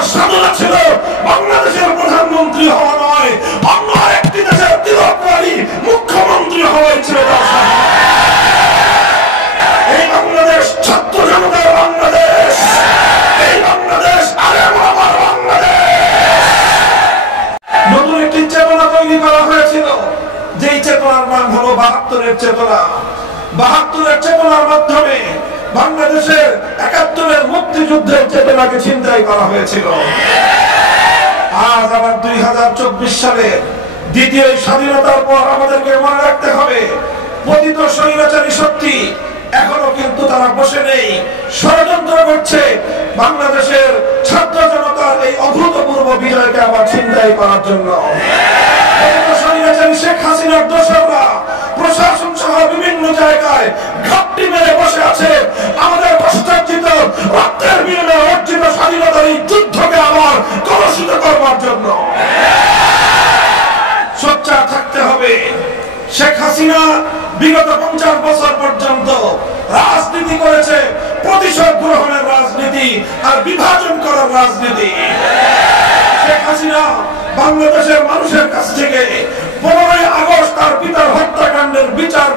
তার সাধনা ছিল বাংলাদেশের প্রধানমন্ত্রী হওয়া নয়, অন্য আরেকটি দেশের তিলকধারী মুখ্যমন্ত্রী হওয়াই ছিল তার সাধনা। এই বাংলাদেশ ছাত্র জনতার বাংলাদেশ, এই বাংলাদেশ আলেম ওলামার বাংলাদেশ। নতুন একটি চেতনা তৈরি করা হয়েছিল, যেই চেতনার নাম হলো ৭২-এর চেতনা। ৭২-এর চেতনার মাধ্যমে বাংলাদেশের ৭১-এর মুক্তিযুদ্ধের চেতনাকে ছিনতাই করা হয়েছিল। আজ আবার ২০২৪ সালে দ্বিতীয় স্বাধীনতার পর আমাদেরকে মনে রাখতে হবে, পতিত স্বৈরাচারী শক্তি এখনো কিন্তু তারা বসে নেই, ষড়যন্ত্র করছে বাংলাদেশের ছাত্র জনতার এই অভূতপূর্ব বিজয়কে আবার ছিনতাই করার জন্য। স্বৈরাচারী শেখ হাসিনার দোসররা প্রশাসন সহ বিভিন্ন জায়গায় ঘাপটি মেরে বসে আছে আমাদের কষ্টার্জিত রক্তের বিনিময়ে অর্জিত স্বাধীনতার এই যুদ্ধকে আবার কলুষিত করবার জন্য। সোচ্চার থাকতে হবে। শেখ হাসিনা বিগত ৫০ বছর পর্যন্ত রাজনীতি করেছে প্রতিশোধ গ্রহণের রাজনীতি আর বিভাজন করার রাজনীতি। শেখ হাসিনা বাংলাদেশের মানুষের কাছ থেকে ১৫ই আগস্ট তার পিতার হত্যাকাণ্ডের বিচার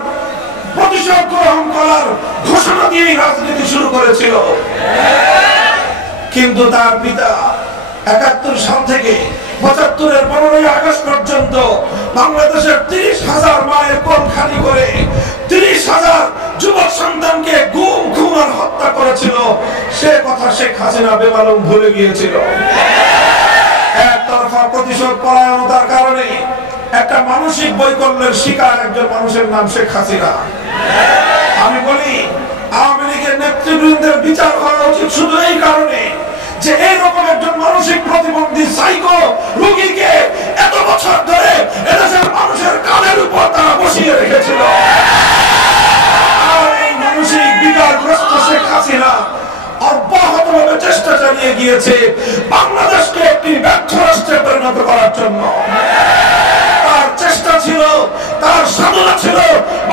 প্রতিশোধ গ্রহণ করার ঘোষণা দিয়ে রাজনীতি শুরু করেছিল, কিন্তু তার পিতা ৭১ সাল থেকে ৭৫-এর ১৫ই আগস্ট পর্যন্ত বাংলাদেশের ৩০,০০০ মায়ের কোল খালি করে ৩০,০০০ যুবক সন্তানকে গুম খুন আর হত্যা করেছিল। সে কথা শেখ হাসিনা বেমালুম ভুলে গিয়েছিল। একতরফা প্রতিশোধ পরায়ণতার কারণে একটা মানসিক বৈকল্যের শিকার একজন মানুষের নাম শেখ হাসিনা। আমি বলি, আওয়ামী লীগের নেতৃবৃন্দের বিচার হওয়া উচিত শুধু এই কারণে যে এইরকম একজন মানসিক প্রতিবন্ধী সাইকো রোগীকে এত বছর ধরে এদেশের মানুষের কানের উপর তারা বসিয়ে রেখেছিল। আর এই মানসিক বিকারগ্রস্ত শেখ হাসিনা অব্যাহতভাবে চেষ্টা চালিয়ে গিয়েছে বাংলাদেশকে একটি ব্যর্থ রাষ্ট্রে পরিণত করার জন্য। তার চেষ্টা ছিল, তার সাধনা ছিল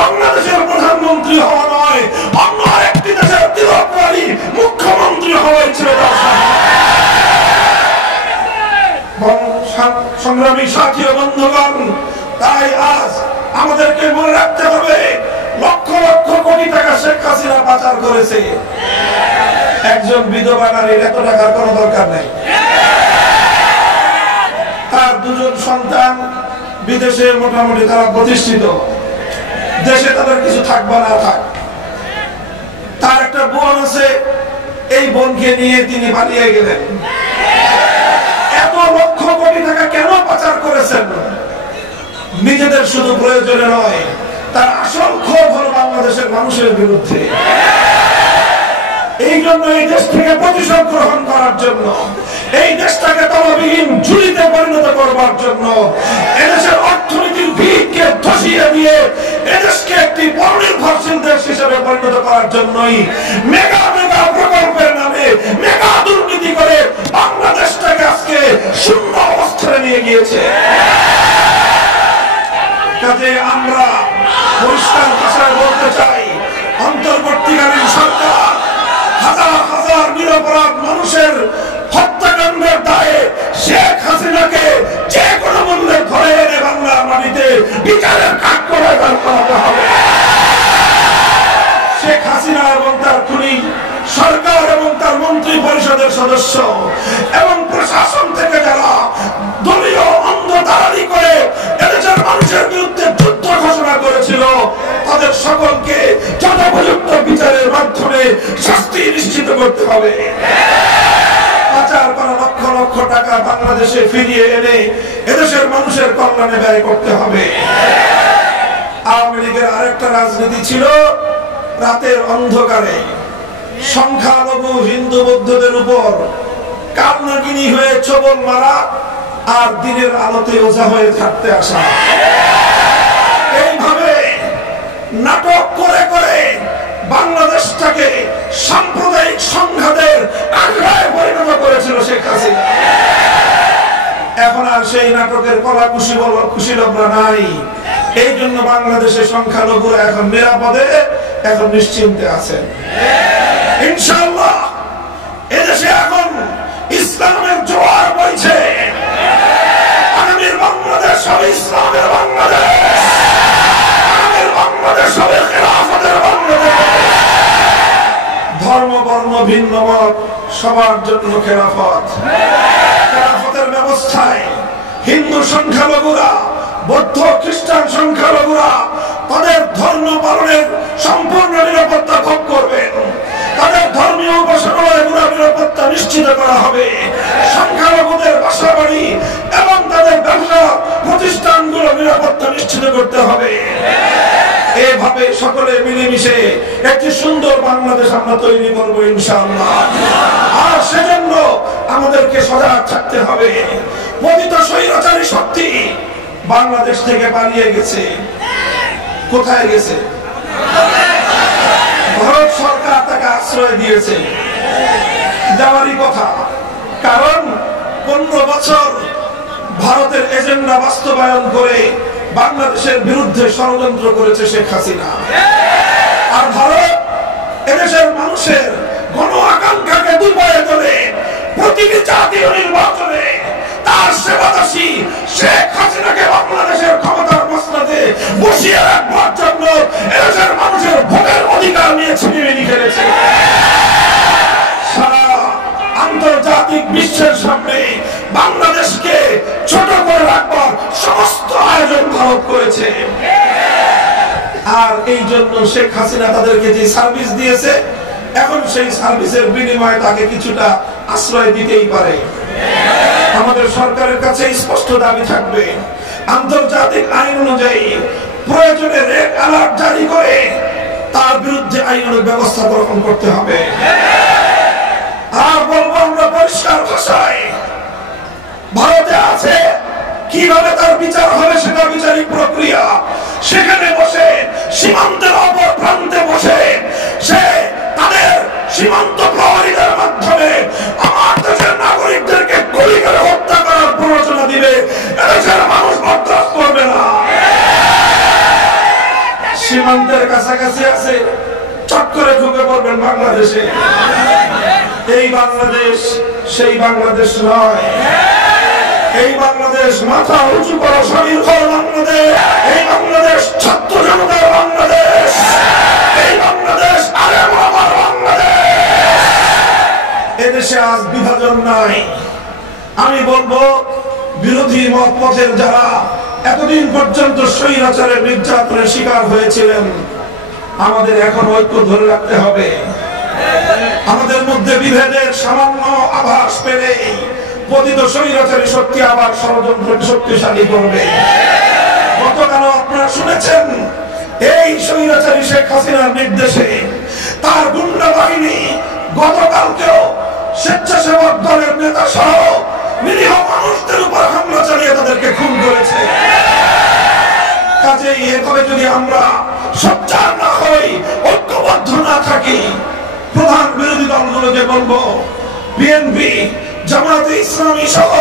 বাংলাদেশের প্রধানমন্ত্রী হওয়া নয়, অন্য আরেকটি দেশের তিলকধারী মুখ্যমন্ত্রী হওয়াই ছিল তার সাধনা। সংগ্রামী সাথী ও বন্ধুগণ, তাই আজ আমাদেরকে মনে রাখতে হবে, লক্ষ লক্ষ কোটি টাকা শেখ হাসিনা পাচার করেছে। একজন বিধবা নারীর এত টাকার কোনো দরকার নেই। তার দুজন সন্তান বিদেশে মোটামুটি তারা প্রতিষ্ঠিত, দেশে তাদের কিছু থাকবা না থাক। তার একটা বোন আছে, এই বোনকে নিয়ে তিনি পালিয়ে গেলেন। এত লক্ষ কোটি টাকা কেন পাচার করেছেন? নিজেদের শুধু প্রয়োজনে নয়, তার আসল ক্ষোভ হল বাংলাদেশের মানুষের বিরুদ্ধে। এই জন্য এই দেশ থেকে প্রতিশোধ গ্রহণ করার জন্য, এই দেশটাকে তলবিহীন ঝুলিতে পরিণত করবার জন্য, এদেশের অর্থনীতির ভিতকে ধসিয়ে দিয়ে এদেশকে একটি পরনির্ভরশীল দেশ হিসেবে পরিণত করার জন্যই মেগা মেগা প্রকল্পের নামে মেগা দুর্নীতি করে বাংলাদেশটাকে আজকে শূন্য অবস্থানে নিয়ে গিয়েছে। কাজে আমরা পরিষ্কার ভাষায় বলতে চাই, অন্তর্বর্তীকালীন সরকার হাজার হাজার নিরপরাধ মানুষের হত্যাকাণ্ডের দায়ে শেখ হাসিনাকে যে কোনো মূল্যে ধরে এনে বাংলার মাটিতে বিচারের কাঠগড়ায় দাঁড় করাতে হবে। শেখ হাসিনা এবং তার খুনি সরকার এবং তার মন্ত্রী পরিষদের সদস্য এবং প্রশাসন থেকে যারা দলীয় অন্ধতারানি করে এদেশের মানুষের বিরুদ্ধে যুদ্ধ ঘোষণা করেছিল, তাদের সকলকে যথোপযুক্ত বিচারের মাধ্যমে শাস্তি নিশ্চিত করতে হবে। পাচার করা লক্ষ লক্ষ টাকা বাংলাদেশে ফিরিয়ে এনে এদেশের মানুষের কল্যাণে ব্যয় করতে হবে। আওয়ামী লীগের আরেকটা রাজনীতি ছিল রাতের অন্ধকারে সংখ্যালঘু হিন্দু বৌদ্ধদের উপর কালনাগিনী হয়ে ছবল মারা আর দিনের আলোতে ওঝা হয়ে থাকতে আসা। এইভাবে নাটক করে করে বাংলাদেশটাকে সাম্প্রদায়িক সংঘাতের আখড়ায় পরিণত করেছিল শেখ হাসিনা। এখন আর সেই নাটকের কলা কুশীলবরা নাই। এই জন্য বাংলাদেশের সংখ্যালঘুরা এখন নিরাপদে, এখন নিশ্চিন্তে আছেন। ইনশাআল্লাহ এদেশে এখন ইসলামের ভিন্ন মত সবার জন্য খেলাফত। খেলাফতের ব্যবস্থায় হিন্দু সংখ্যালঘুরা, বৌদ্ধ খ্রিস্টান সংখ্যালঘুরা তাদের ধর্ম পালনের সম্পূর্ণ নিরাপত্তা ভোগ করবেন। তাদের ধর্মীয় উপাসনালয়গুলোর নিরাপত্তা নিশ্চিত করা হবে। সংখ্যালঘুদের বাসাবাড়ি এবং তাদের ব্যবসা প্রতিষ্ঠানগুলো নিরাপত্তা নিশ্চিত করতে হবে। এভাবে সকলে মিলেমিশে একটি সুন্দর বাংলাদেশ আমরা তৈরি করব ইনশাআল্লাহ। আর সেজন্য আমাদেরকে সজাগ থাকতে হবে। পতিত স্বৈরাচারী শক্তি বাংলাদেশ থেকে পালিয়ে গেছে। কোথায় গেছে? ভারত সরকার তাকে আশ্রয় দিয়েছে, দেওয়ারই কথা। কারণ 15 বছর ভারতের এজেন্ডা বাস্তবায়ন করে বাংলাদেশের বিরুদ্ধে ষড়যন্ত্র করেছে শেখ হাসিনা। আর ভারত এদেশের মানুষের গণ আকাঙ্ক্ষাকে দুর্বলে তোলে। প্রতিটি জাতীয় নির্বাচনে তার সেবাদাসী শেখ হাসিনাকে বাংলাদেশের ক্ষমতার মসনদে বসিয়ে রাখবার জন্য এদেশের মানুষের ভোটের অধিকার নিয়ে ছিনিমিনি খেলেছে। সারা আন্তর্জাতিক বিশ্বের সামনে বাংলাদেশকে ছোট করে রাখবার সমস্ত আয়োজন ভারত করেছে। আর এই জন্য শেখ হাসিনা তাদেরকে যে সার্ভিস দিয়েছে, এখন সেই সার্ভিসের বিনিময়ে তাকে কিছুটা আশ্রয় দিতেই পারে। আমাদের সরকারের কাছে স্পষ্ট দাবি থাকবে, আন্তর্জাতিক আইন অনুযায়ী প্রয়োজনে রেড অ্যালার্ট জারি করে তার বিরুদ্ধে আইনানুগ ব্যবস্থা গ্রহণ করতে হবে। আর বলবো আমরা পরিষ্কার ভাষায়, ভারতে আছে, কিভাবে তার বিচার হবে সেটা বিচারিক প্রক্রিয়া। সেখানে বসে সীমান্তের অপর প্রান্তে বসে সে তাদের সীমান্ত প্রহরীদের মাধ্যমে আমার দেশের নাগরিকদেরকে গুলি করে হত্যা করার প্ররোচনা দিবে। এদেশের মানুষ বরদাস্ত করবে না। সীমান্তের কাছাকাছি আছে, চট করে ঢুকে পড়বেন বাংলাদেশে। এই বাংলাদেশ সেই বাংলাদেশ নয়। এই বাংলাদেশ মাথা উঁচু করা শরীর বাংলাদেশ। এই বাংলাদেশ ছাত্র জনতার বাংলাদেশ। এই বাংলাদেশ আলেম ওলামার বাংলাদেশ। এদেশে আজ বিভাজন নাই। আমি বলবো, বিরোধী মত পথের যারা এতদিন পর্যন্ত স্বৈরাচারের নির্যাতনের শিকার হয়েছিলেন, আমাদের এখন ঐক্য ধরে রাখতে হবে। আমাদের মধ্যে বিভেদের সামান্য আভাস পেলে পতিত স্বৈরাচারী শক্তি আবার ষড়যন্ত্রকে শক্তিশালী করবে। গতকাল আপনারা শুনেছেন, এই স্বৈরাচারী শেখ হাসিনার নির্দেশে তার গুন্ডা বাহিনী গতকালকেও স্বেচ্ছাসেবক দলের নেতা সহ নিরীহ মানুষদের উপর হামলা চালিয়ে তাদেরকে খুন করেছে। কাজেই এভাবে যদি আমরা সোচ্চার না হই, ঐক্যবদ্ধ না থাকি, প্রধান বিরোধী দলগুলোকে বলবো, বিএনপি, জামায়াতে ইসলামী সহ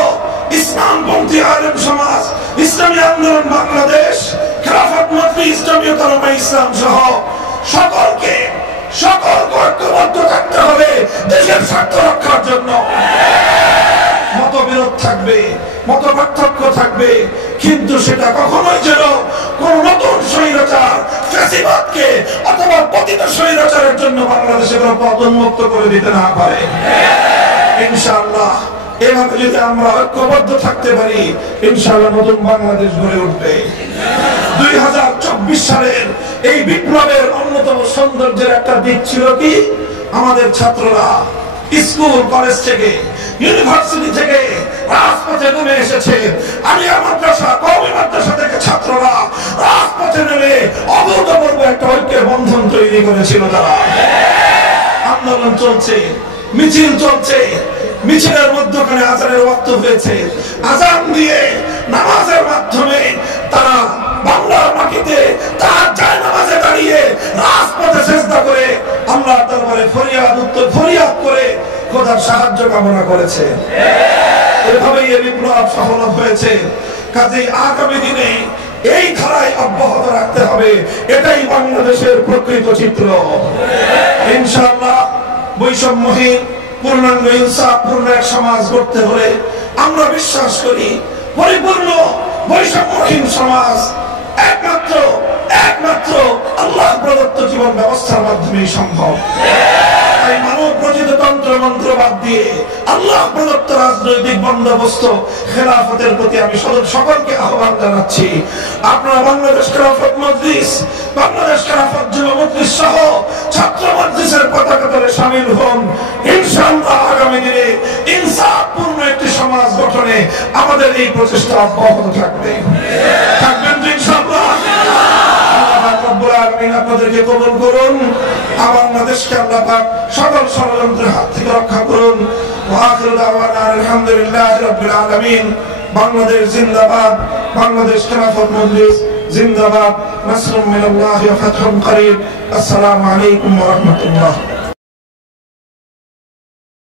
ইসলামপন্থী আলেম সমাজ, ইসলামী আন্দোলন বাংলাদেশ, খেলাফত মজলিস, জমিয়ত উলামায়ে ইসলাম সহ সকলকে ঐক্যবদ্ধ থাকতে হবে দেশের স্বার্থ রক্ষার জন্য। মতবিরোধ থাকবে, মত পার্থক্য থাকবে, কিন্তু সেটা কখনোই যেন কোন নতুন স্বৈরাচার ফ্যাসিবাদকে অথবা পতিত স্বৈরাচারের জন্য বাংলাদেশের পথ উন্মুক্ত করে দিতে না পারে। ইনশাআল্লাহ এভাবে যদি আমরা ঐক্যবদ্ধ থাকতে পারি, ইনশাআল্লাহ নতুন বাংলাদেশ গড়ে উঠবে। 2024 সালের এই বিপ্লবের অন্যতম সৌন্দর্যের একটা দিক ছিল কি, আমাদের ছাত্ররা স্কুল কলেজ থেকে, ইউনিভার্সিটি থেকে রাজপথে নেমে এসেছে। আলিয়া মাদ্রাসা, কওমি মাদ্রাসা থেকে ছাত্ররা রাজপথে নেমে অভূতপূর্ব একটা ঐক্যের বন্ধন তৈরি করেছিল। তারা আন্দোলন চলছে, মিছিল চলছে, মিছিলের মধ্যখানে আজানের ওয়াক্ত হয়েছে। আজান দিয়ে নামাজের মাধ্যমে তারা বাংলার মাটিতে তার যায় নামাজে দাঁড়িয়ে রাজপথে চেষ্টা করে আল্লাহর দরবারে ফরিয়াদ করে খোদার সাহায্য কামনা করেছে। এভাবেই এই বিপ্লব সফল হয়েছে। কাজেই আগামী দিনে এই ধারায় অব্যাহত রাখতে হবে। এটাই বাংলাদেশের প্রকৃত চিত্র। ইনশাআল্লাহ বৈষম্যহীন, পূর্ণাঙ্গ ইনসাফপূর্ণ এক সমাজ গড়তে হলে আমরা বিশ্বাস করি পরিপূর্ণ বৈষম্যহীন সমাজ একমাত্র একমাত্র আল্লাহ প্রদত্ত জীবন ব্যবস্থার মাধ্যমেই সম্ভব। তাই মানব রচিত তন্ত্র মন্ত্র বাদ দিয়ে আল্লাহ প্রদত্ত রাজনৈতিক বন্দোবস্ত খেলাফতের প্রতি আমি সকলকে আহ্বান জানাচ্ছি। আপনারা বাংলাদেশ খেলাফত মজলিস, বাংলাদেশ খেলাফত যুব মজলিস সহ ছাত্র মজলিসের পতাকা তলে শামিল হন। ইনশাআল্লাহ আগামী দিনে ইনসাফপূর্ণ একটি সমাজ গঠনে আমাদের এই প্রচেষ্টা অব্যাহত থাকবে। থাকবেন তো ইনশাআল্লাহ? আপনাদেরকে কবুল করুন। বাংলাদেশকে আল্লাহ পাক সকল ষড়যন্ত্রের হাত থেকে রক্ষা করুন। আখিরু দাওয়ানা আলহামদুলিল্লাহি রাব্বিল আলামিন। বাংলাদেশ জিন্দাবাদ, বাংলাদেশ খেলাফত মজলিস জিন্দাবাদ। নাসরুম মিনাল্লাহি ওয়া ফাতহুন করিব। আসসালামু আলাইকুম ওয়া রাহমাতুল্লাহ।